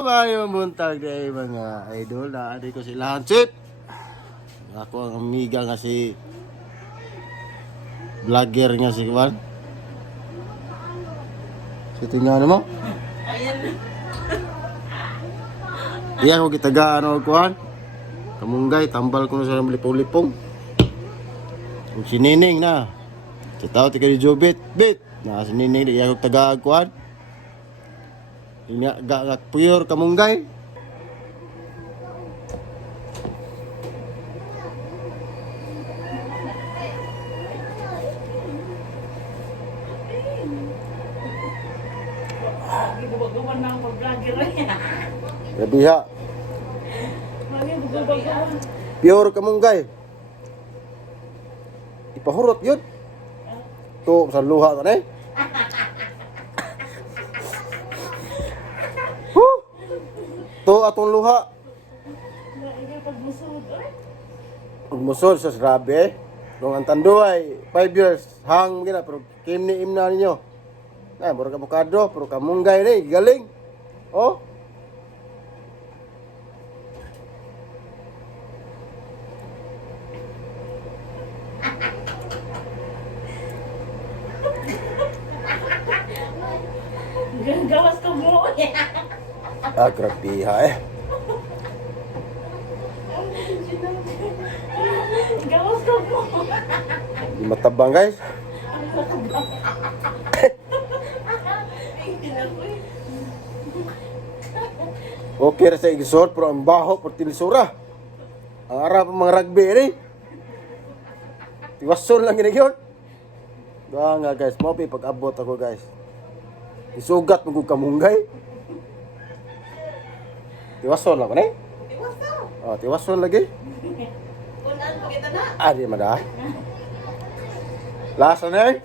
Mayong buntag day mga idol, naadi ko sila Hansit. Ako ang amiga nga si vlogger nga si Juan. So tingnan mo. Iya ko gitagaan og Juan. Kamonggay tambal ko na sa lipong-lipong. Ug si Nining na. Kitaw ti kay Jobit, bit. Na si Nining iya ko tagaag Juan. Inya gak pure kamonggay. Grabi ha. Pure kamonggay. Ipahurot yun. To sa luha ka na eh. To atong luha. Pagmusod sa Grabi eh. Kung ang tanduay 5 years hang gina pero kimni imna ninyo. Na mura ka bukado pero kamonggay ni galing. Oh. Gawas ka mo. Grabe ha eh. Gawas ka mo. Di matabang guys. Okay ra sa igisod pero ang baho por tilisura. Ang ara pa mga rugby ni. Tiwason lang gini gyud. Nga guys, mo pi pag-abot ako guys. Isugat mo kog kamonggay. Tiwason lang ko ni. Tiwason. Oh, tiwason lagi. Kunan pa kita na. Di mada. Last na eh.